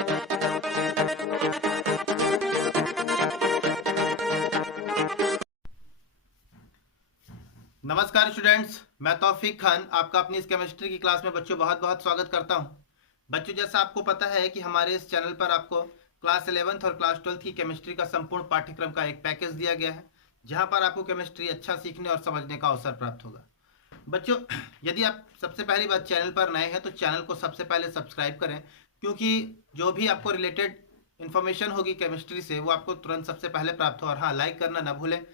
नमस्कार स्टूडेंट्स, मैं तौफीक खान आपका अपनी इस केमिस्ट्री की क्लास में बच्चों बहुत बहुत स्वागत करता हूं। बच्चों, जैसा आपको पता है कि हमारे इस चैनल पर आपको क्लास 11th और क्लास 12th की केमिस्ट्री का संपूर्ण पाठ्यक्रम का एक पैकेज दिया गया है, जहां पर आपको केमिस्ट्री अच्छा सीखने और समझने का अवसर प्राप्त होगा। बच्चों, यदि आप सबसे पहली बार चैनल पर नए हैं तो चैनल को सबसे पहले सब्सक्राइब करें, क्योंकि जो भी आपको रिलेटेड इन्फॉर्मेशन होगी केमिस्ट्री से वो आपको तुरंत सबसे पहले प्राप्त हो। और हाँ, लाइक करना ना भूलें।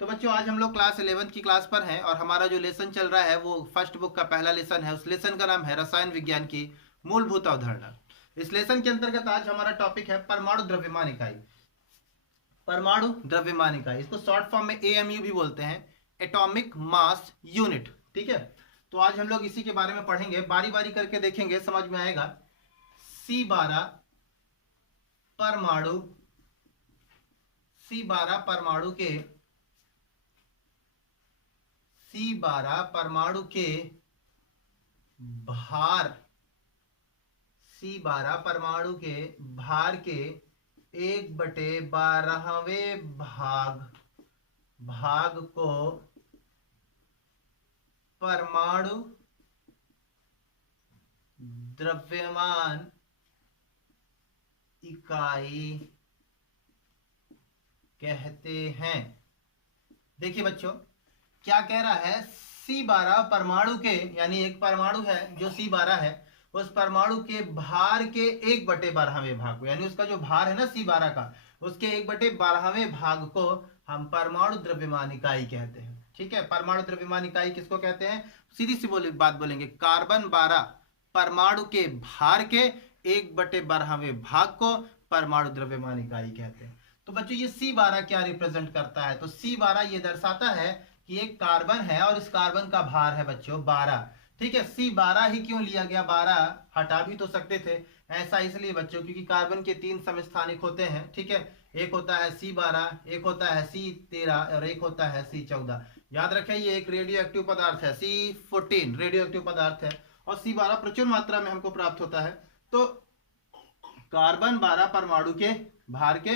तो बच्चों, आज हम लोग क्लास 11th की क्लास पर हैं और हमारा जो लेसन चल रहा है वो फर्स्ट बुक का पहला लेसन है। उस लेसन का नाम है रसायन विज्ञान की मूलभूत अवधारणा। इस लेसन के अंतर्गत आज हमारा टॉपिक है परमाणु द्रव्यमान इकाई। परमाणु द्रव्यमान इकाई, इसको शॉर्ट फॉर्म में एएमयू भी बोलते हैं, एटॉमिक मास यूनिट। ठीक है, तो आज हम लोग इसी के बारे में पढ़ेंगे, बारी बारी करके देखेंगे, समझ में आएगा। C12 परमाणु, C12 परमाणु के C12 परमाणु के भार, C12 परमाणु के भार के 1/12वें भाग को परमाणु द्रव्यमान इकाई कहते हैं। देखिए बच्चों, क्या कह रहा है, C12 परमाणु के, यानी एक परमाणु है जो C12 है, उस परमाणु के भार के 1/12वें भाग को, यानी उसका जो भार है ना C12 का, उसके 1/12वें भाग को हम परमाणु द्रव्यमान इकाई कहते हैं। ठीक है, परमाणु द्रव्यमान इकाई किसको कहते हैं? सीधी सी बात बोलेंगे, कार्बन 12 परमाणु के भार के 1/12वें भाग को परमाणु द्रव्यमान इकाई कहते हैं। तो बच्चों, ये C12 क्या रिप्रेजेंट करता है? तो C12 ये दर्शाता है कि एक कार्बन है और इस कार्बन का भार है बच्चों 12। ठीक है, C12 ही क्यों लिया गया? 12 हटा भी तो सकते थे। ऐसा इसलिए बच्चों क्योंकि कार्बन के 3 समस्थानिक होते हैं। ठीक है, एक होता है C12, एक होता है C13 और एक होता है C14। याद रखें, ये एक रेडियो एक्टिव पदार्थ है। C14 रेडियो एक्टिव पदार्थ है और C12 प्रचुर मात्रा में हमको प्राप्त होता है। तो कार्बन 12 परमाणु के भार के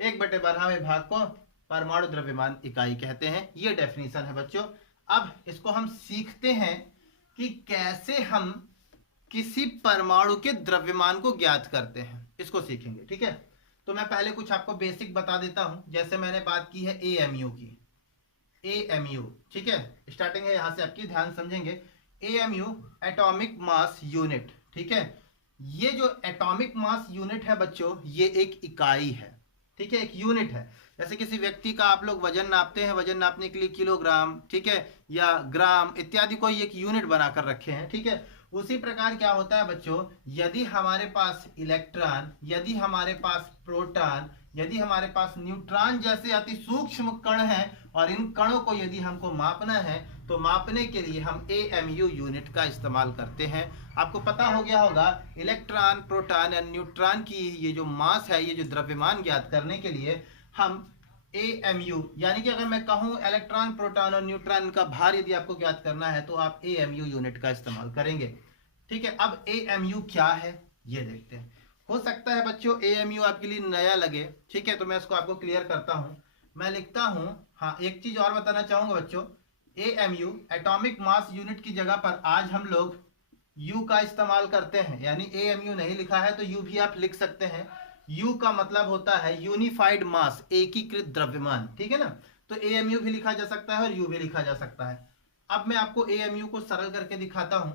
1/12वें भाग को परमाणु द्रव्यमान इकाई कहते हैं। ये डेफिनेशन है बच्चों। अब इसको हम सीखते हैं कि कैसे हम किसी परमाणु के द्रव्यमान को ज्ञात करते हैं, इसको सीखेंगे। ठीक है, तो मैं पहले कुछ आपको बेसिक बता देता हूं। जैसे मैंने बात की है एएमयू की, एएमयू। ठीक है, स्टार्टिंग है यहां से आपकी, ध्यान समझेंगे। AMU atomic mass unit. ठीक है, ये जो एटॉमिक मास यूनिट है बच्चों, ये एक इकाई है। ठीक है, एक यूनिट है। जैसे किसी व्यक्ति का आप लोग वजन नापते हैं, वजन नापने के लिए किलोग्राम, ठीक है, या ग्राम इत्यादि कोई एक यूनिट बनाकर रखे हैं। ठीक है, उसी प्रकार क्या होता है बच्चों, यदि हमारे पास इलेक्ट्रॉन, यदि हमारे पास प्रोटॉन, यदि हमारे पास न्यूट्रॉन जैसे अति सूक्ष्म कण हैं और इन कणों को यदि हमको मापना है तो मापने के लिए हम एएमयू यूनिट का इस्तेमाल करते हैं। आपको पता हो गया होगा, इलेक्ट्रॉन, प्रोटॉन या न्यूट्रॉन की ये जो मास है, ये जो द्रव्यमान ज्ञात करने के लिए हम एएमयू, यानी कि अगर मैं कहूं इलेक्ट्रॉन, प्रोटॉन और न्यूट्रॉन का भार यदि आपको ज्ञात करना है तो आप एएमयू यूनिट का इस्तेमाल करेंगे। ठीक है, अब एएमयू क्या है ये देखते हैं। हो सकता है बच्चों एएमयू आपके लिए नया लगे। ठीक है, तो मैं इसको आपको क्लियर करता हूं। मैं लिखता हूं, हाँ, एक चीज और बताना चाहूंगा बच्चों, एएमयू एटॉमिक मास यूनिट की जगह पर आज हम लोग यू का इस्तेमाल करते हैं। यानी एएमयू नहीं लिखा है तो यू भी आप लिख सकते हैं। यू का मतलब होता है यूनिफाइड मास, एकीकृत द्रव्यमान। ठीक है ना, तो एएमयू भी लिखा जा सकता है और यू भी लिखा जा सकता है। अब मैं आपको एएमयू को सरल करके दिखाता हूं।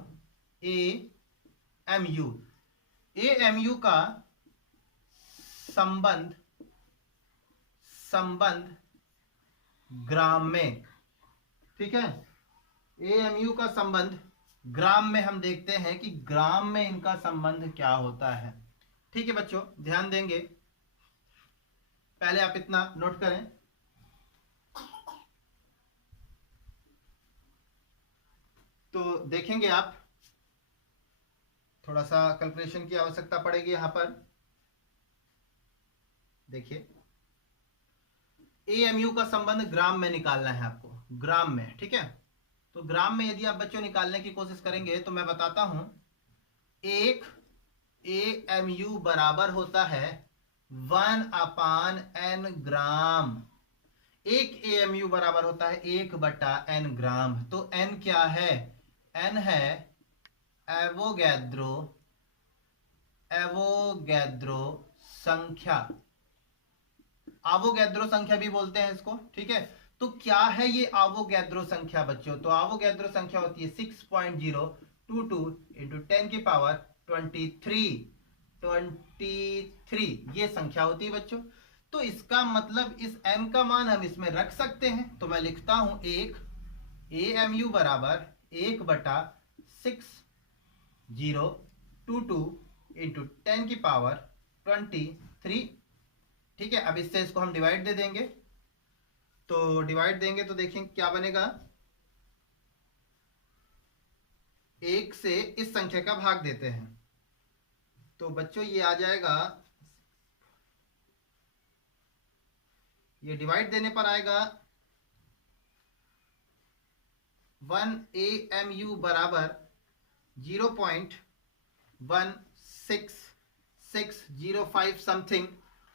एएमयू, एएमयू का संबंध ग्राम में। ठीक है, एएमयू का संबंध ग्राम में हम देखते हैं कि ग्राम में इनका संबंध क्या होता है। ठीक है बच्चों, ध्यान देंगे, पहले आप इतना नोट करें। तो देखेंगे आप, थोड़ा सा कैलकुलेशन की आवश्यकता पड़ेगी यहां पर। देखिए, एएमयू का संबंध ग्राम में निकालना है आपको, ग्राम में। ठीक है, तो ग्राम में यदि आप बच्चों निकालने की कोशिश करेंगे तो मैं बताता हूं, 1 AMU बराबर होता है 1/n ग्राम। एक AMU बराबर होता है 1/n ग्राम। तो n क्या है? n है एवोगैद्रो संख्या। आवोगैद्रो संख्या भी बोलते हैं इसको, ठीक है। तो क्या है ये आवोगैद्रो संख्या बच्चों? तो आवोगैद्रो संख्या होती है 6.022 इंटू 10 की पावर 23 ये संख्या होती है बच्चों। तो इसका मतलब इस m का मान हम इसमें रख सकते हैं। तो मैं लिखता हूं 1 AMU बराबर 1/6022 इंटू 10 की पावर 23, ठीक है। अब इससे इसको हम डिवाइड दे देंगे, तो डिवाइड देंगे तो देखें क्या बनेगा। 1 से इस संख्या का भाग देते हैं तो बच्चों ये आ जाएगा, ये डिवाइड देने पर आएगा 1 AMU बराबर 0.16605 समथिंग।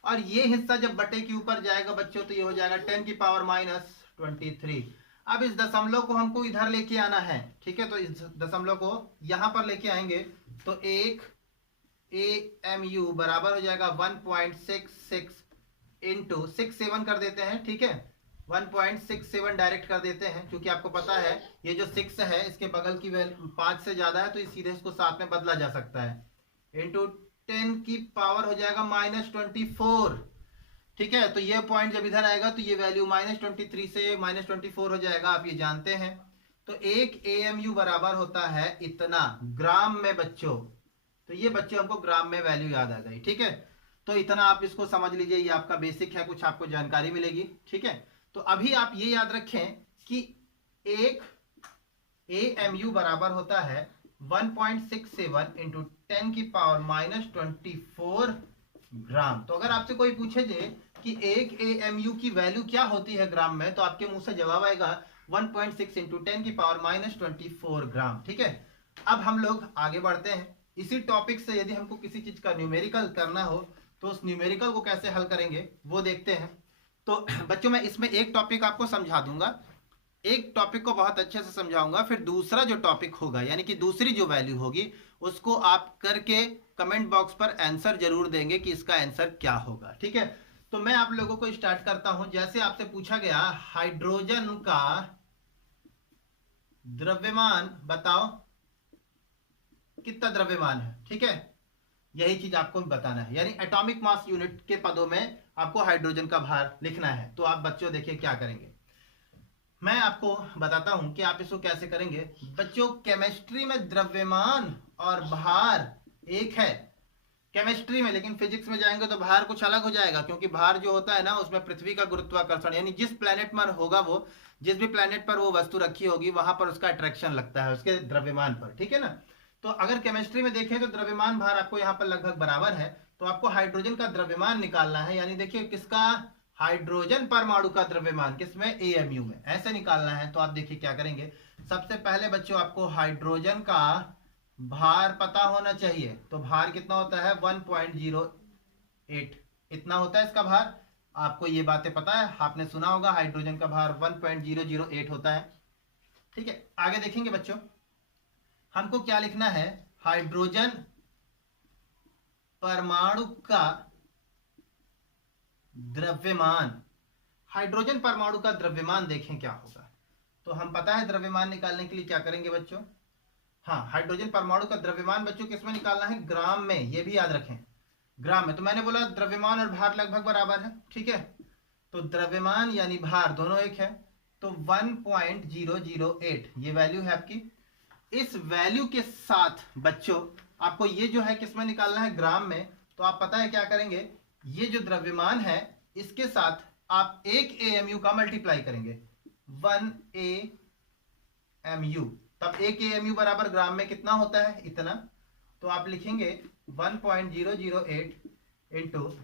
और ये हिस्सा जब बटे के ऊपर जाएगा बच्चों तो ये हो जाएगा 10 की पावर -23। अब इस दशमलव को हमको इधर लेके आना है, ठीक है। तो इस दशमलव को यहां पर लेके आएंगे तो 1 AMU बराबर हो जाएगा 1.66 इंटू 67 कर देते हैं, ठीक है। 1.67 डायरेक्ट कर देते हैं क्योंकि आपको पता है ये जो 6 है इसके बगल की वैल्यू 5 से ज्यादा है तो सीधे इसको 7 में बदला जा सकता है। इंटू 10 की पावर हो जाएगा -24, ठीक है। तो ये पॉइंट जब इधर आएगा तो ये वैल्यू -23 से -24 हो जाएगा, आप ये जानते हैं। तो 1 AMU बराबर होता है इतना ग्राम में बच्चों। तो ये बच्चों हमको ग्राम में वैल्यू याद आ गई, ठीक है। तो इतना आप इसको समझ लीजिए, ये आपका बेसिक है, कुछ आपको जानकारी मिलेगी, ठीक है। तो अभी आप ये याद रखें कि 1 AMU बराबर होता है 1.67 इंटू 10 की पावर -24 ग्राम। तो अगर आपसे कोई पूछे जे कि 1 AMU की वैल्यू क्या होती है ग्राम में, तो आपके मुंह से जवाब आएगा 1.6 इंटू 10 की पावर -24 ग्राम, ठीक है। अब हम लोग आगे बढ़ते हैं इसी टॉपिक से। यदि हमको किसी चीज का न्यूमेरिकल करना हो तो उस न्यूमेरिकल को कैसे हल करेंगे वो देखते हैं। तो बच्चों मैं इसमें एक टॉपिक आपको समझा दूंगा, एक टॉपिक को बहुत अच्छे से समझाऊंगा, फिर दूसरा जो टॉपिक होगा यानी कि दूसरी जो वैल्यू होगी उसको आप करके कमेंट बॉक्स पर आंसर जरूर देंगे कि इसका आंसर क्या होगा, ठीक है। तो मैं आप लोगों को स्टार्ट करता हूं। जैसे आपसे पूछा गया हाइड्रोजन का द्रव्यमान बताओ कितना द्रव्यमान है, ठीक है। यही चीज आपको बताना है, यानी एटॉमिक मास यूनिट के पदों में आपको हाइड्रोजन का भार लिखना है। तो आप बच्चों देखिए क्या करेंगे, मैं आपको बताता हूं कि आप इसको कैसे करेंगे। बच्चों केमिस्ट्री में द्रव्यमान और भार एक है केमिस्ट्री में, लेकिन फिजिक्स में जाएंगे तो भार कुछ अलग हो जाएगा, क्योंकि भार जो होता है ना उसमें पृथ्वी का गुरुत्वाकर्षण, यानी जिस प्लेनेट पर होगा वो, जिस भी प्लेनेट पर वो वस्तु रखी होगी वहां पर उसका अट्रैक्शन लगता है उसके द्रव्यमान पर, ठीक है ना। तो अगर केमिस्ट्री में देखें तो द्रव्यमान भार आपको यहाँ पर लगभग बराबर है। तो आपको हाइड्रोजन का द्रव्यमान निकालना है, यानी देखिए किसका, हाइड्रोजन परमाणु का द्रव्यमान किसमें, AMU में, ऐसे निकालना है। तो आप देखिए क्या करेंगे। सबसे पहले बच्चों आपको हाइड्रोजन का भार पता होना चाहिए। तो भार कितना होता है 1.08 इतना होता है इसका भार। आपको ये बातें पता है, आपने सुना होगा हाइड्रोजन का भार 1.008 होता है, ठीक है। आगे देखेंगे बच्चों, हमको क्या लिखना है, हाइड्रोजन परमाणु का द्रव्यमान। हाइड्रोजन परमाणु का द्रव्यमान देखें क्या होगा। तो हम पता है द्रव्यमान निकालने के लिए क्या करेंगे बच्चों, हाँ हाइड्रोजन परमाणु का द्रव्यमान बच्चों किसमें निकालना है, ग्राम में, ये भी याद रखें ग्राम में। तो मैंने बोला द्रव्यमान और भार लगभग बराबर है, ठीक है। तो द्रव्यमान यानी भार दोनों एक है, तो 1.008 ये वैल्यू है आपकी। इस वैल्यू के साथ बच्चों आपको ये जो है किसमें निकालना है, ग्राम में। तो आप पता है क्या करेंगे, ये जो द्रव्यमान है इसके साथ आप 1 AMU का मल्टीप्लाई करेंगे, 1 AMU, तब 1 AMU बराबर ग्राम में कितना होता है, इतना। तो आप लिखेंगे 1.008 इंटू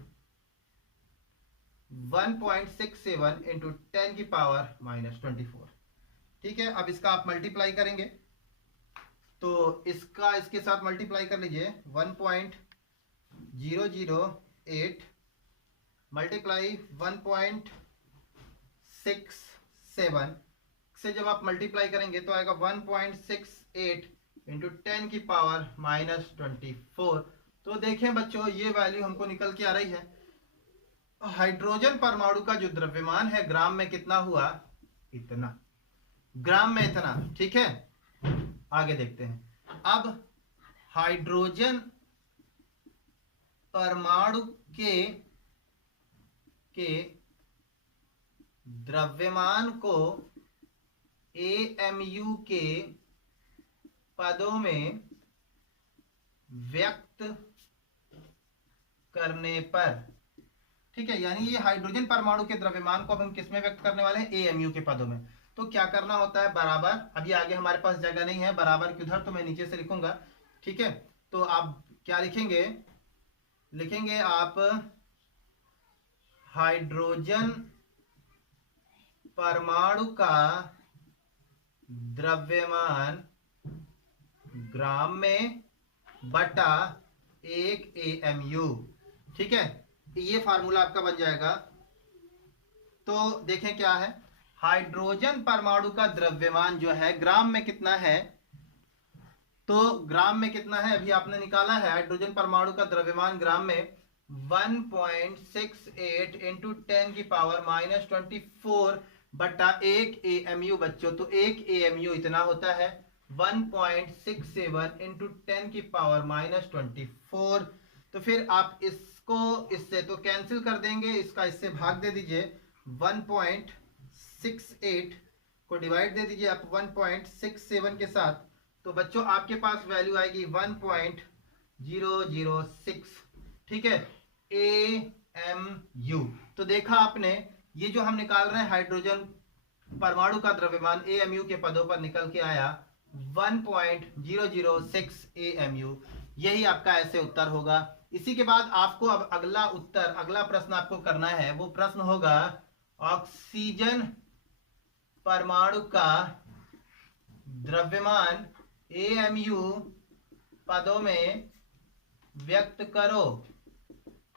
1.67 इंटू 10 की पावर -24, ठीक है। अब इसका आप मल्टीप्लाई करेंगे तो इसका इसके साथ मल्टीप्लाई कर लीजिए, 1.67 008 मल्टीप्लाई 1.67 से जब आप मल्टीप्लाई करेंगे तो आएगा 1.68 इंटू 10 की पावर -24। तो देखें बच्चों, ये वैल्यू हमको निकल के आ रही है। हाइड्रोजन परमाणु का जो द्रव्यमान है ग्राम में कितना हुआ, इतना, ग्राम में इतना। ठीक है, आगे देखते हैं। अब हाइड्रोजन परमाणु के द्रव्यमान को AMU के पदों में व्यक्त करने पर, ठीक है, यानी ये हाइड्रोजन परमाणु के द्रव्यमान को अब हम किस में व्यक्त करने वाले हैं, AMU के पदों में। तो क्या करना होता है, बराबर, अभी आगे हमारे पास जगह नहीं है बराबर की उधर, तो मैं नीचे से लिखूंगा। ठीक है, तो आप क्या लिखेंगे, लिखेंगे आप हाइड्रोजन परमाणु का द्रव्यमान ग्राम में बटा 1 AMU। ठीक है, ये फार्मूला आपका बन जाएगा। तो देखें क्या है, हाइड्रोजन परमाणु का द्रव्यमान जो है ग्राम में कितना है, तो ग्राम में कितना है अभी आपने निकाला है। हाइड्रोजन परमाणु का द्रव्यमान ग्राम में 1.68 इंटू 10 की पावर -24 बटा 1 AMU बच्चों। तो 1 AMU इतना होता है 1.67 इंटू 10 की पावर -24। तो फिर आप इसको इससे तो कैंसिल कर देंगे, इसका इससे भाग दे दीजिए, 1.68 को डिवाइड दे दीजिए आप 1.67 के साथ, तो बच्चों आपके पास वैल्यू आएगी 1.006। ठीक है, AMU। तो देखा आपने, ये जो हम निकाल रहे हैं हाइड्रोजन परमाणु का द्रव्यमान AMU के पदों पर निकल के आया 1.006 AMU। यही आपका ऐसे उत्तर होगा। इसी के बाद आपको अब अगला उत्तर, अगला प्रश्न आपको करना है, वो प्रश्न होगा ऑक्सीजन परमाणु का द्रव्यमान AMU पदों में व्यक्त करो।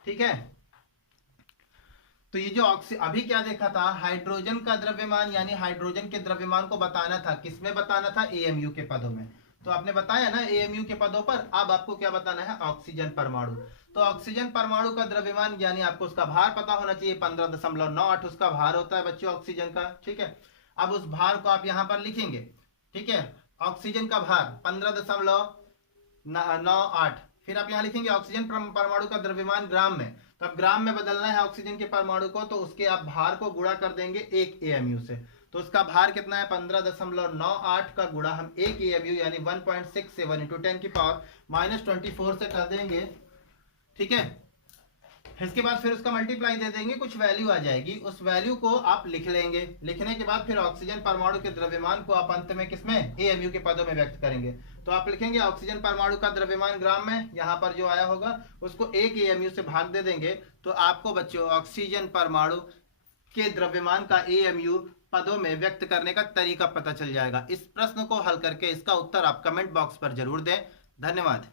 ठीक है, तो ये जो अभी क्या देखा था, हाइड्रोजन का द्रव्यमान, यानी हाइड्रोजन के द्रव्यमान को बताना था, किसमें बताना था, AMU के पदों में। तो आपने बताया ना AMU के पदों पर। अब आपको क्या बताना है, ऑक्सीजन परमाणु। तो ऑक्सीजन परमाणु का द्रव्यमान यानी आपको उसका भार पता होना चाहिए, 15.98 उसका भार होता है बच्चों ऑक्सीजन का। ठीक है, अब उस भार को आप यहां पर लिखेंगे। ठीक है, ऑक्सीजन का भार 15.98, फिर आप यहां लिखेंगे ऑक्सीजन परमाणु का द्रव्यमान ग्राम में। तो अब ग्राम में बदलना है ऑक्सीजन के परमाणु को, तो उसके आप भार को गुणा कर देंगे 1 AMU से। तो उसका भार कितना है, 15.98 का गुणा हम 1 AMU यानी 1.67 इंटू 10 की पावर -24 से कर देंगे। ठीक है, इसके बाद फिर उसका मल्टीप्लाई दे देंगे, कुछ वैल्यू आ जाएगी, उस वैल्यू को आप लिख लेंगे। लिखने के बाद फिर ऑक्सीजन परमाणु के द्रव्यमान को आप अंत में किसमें, AMU के पदों में व्यक्त करेंगे। तो आप लिखेंगे ऑक्सीजन परमाणु का द्रव्यमान ग्राम में, यहाँ पर जो आया होगा उसको 1 AMU से भाग दे देंगे। तो आपको बच्चों ऑक्सीजन परमाणु के द्रव्यमान का AMU पदों में व्यक्त करने का तरीका पता चल जाएगा। इस प्रश्न को हल करके इसका उत्तर आप कमेंट बॉक्स पर जरूर दें। धन्यवाद।